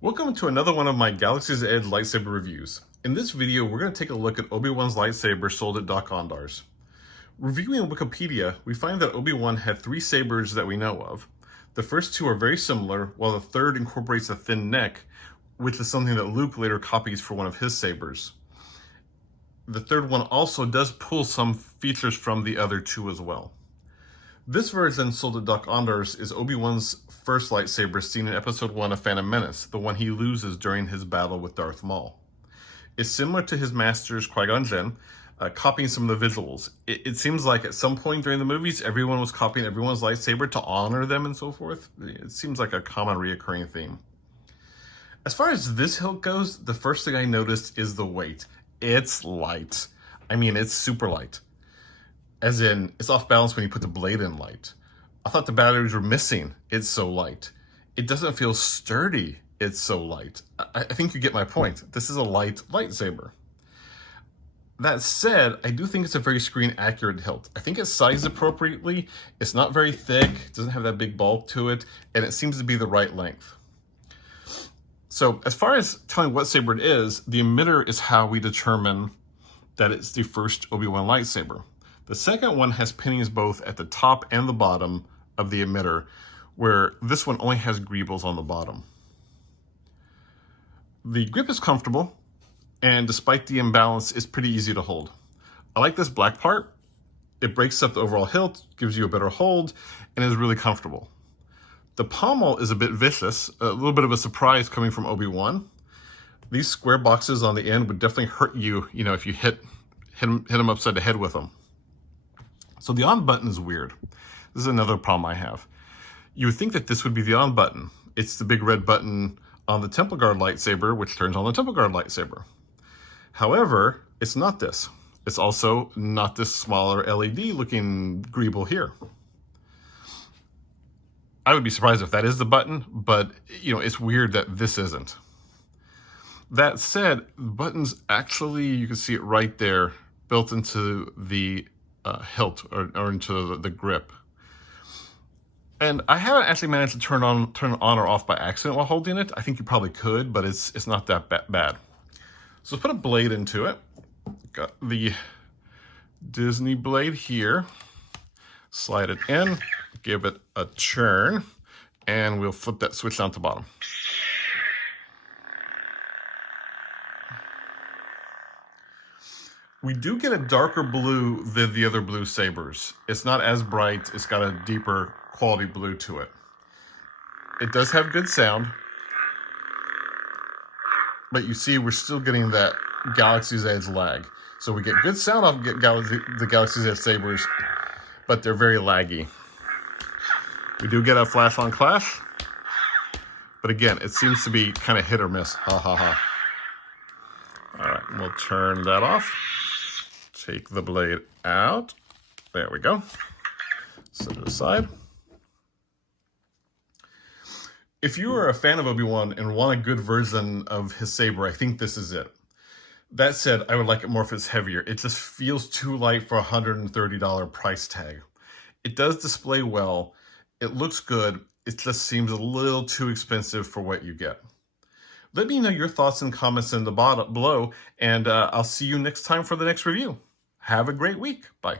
Welcome to another one of my Galaxy's Edge lightsaber reviews. In this video, we're going to take a look at Obi-Wan's lightsaber sold at Dok-Ondar's. Reviewing Wikipedia, we find that Obi-Wan had 3 sabers that we know of. The first 2 are very similar, while the third incorporates a thin neck, which is something that Luke later copies for one of his sabers. The third one also does pull some features from the other 2 as well. This version sold at Dok-Ondar's is Obi-Wan's first lightsaber seen in Episode 1 of Phantom Menace, the one he loses during his battle with Darth Maul. It's similar to his master's Qui-Gon Jinn, copying some of the visuals. It seems like at some point during the movies, everyone was copying everyone's lightsaber to honor them and so forth. It seems like a common reoccurring theme. As far as this hilt goes, the first thing I noticed is the weight. It's light. I mean, it's super light. As in, it's off balance when you put the blade in light. I thought the batteries were missing. It's so light. It doesn't feel sturdy. It's so light. I think you get my point. This is a light lightsaber. That said, I do think it's a very screen accurate hilt. I think it's sized appropriately. It's not very thick. It doesn't have that big bulk to it. And it seems to be the right length. So as far as telling what saber it is, the emitter is how we determine that it's the first Obi-Wan lightsaber. The second one has pinnings both at the top and the bottom of the emitter, where this one only has greebles on the bottom. The grip is comfortable, and despite the imbalance, it's pretty easy to hold. I like this black part. It breaks up the overall hilt, gives you a better hold, and is really comfortable. The pommel is a bit vicious, a little bit of a surprise coming from Obi-Wan. These square boxes on the end would definitely hurt you, if you hit him upside the head with them. So the on button is weird. This is another problem I have. You would think that this would be the on button. It's the big red button on the Temple Guard lightsaber, which turns on the Temple Guard lightsaber. However, it's not this. It's also not this smaller LED looking greeble here. I would be surprised if that is the button, but it's weird that this isn't. That said, the button's actually, you can see it right there, built into the hilt or into the grip. And I haven't actually managed to turn it on or off by accident while holding it. I think you probably could, but it's not that bad. So let's put a blade into it. Got the Disney blade here. Slide it in, give it a turn, and we'll flip that switch down to the bottom. We do get a darker blue than the other blue sabers. It's not as bright. It's got a deeper quality blue to it. It does have good sound, but you see we're still getting that Galaxy's Edge lag. So we get good sound off the Galaxy's Edge sabers, but they're very laggy. We do get a flash on clash, but again, it seems to be kind of hit or miss. Ha ha ha. All right, we'll turn that off. Take the blade out. There we go. Set it aside. If you are a fan of Obi-Wan and want a good version of his saber, I think this is it. That said, I would like it more if it's heavier. It just feels too light for a $130 price tag. It does display well. It looks good. It just seems a little too expensive for what you get. Let me know your thoughts and comments in the bottom below, and I'll see you next time for the next review. Have a great week. Bye.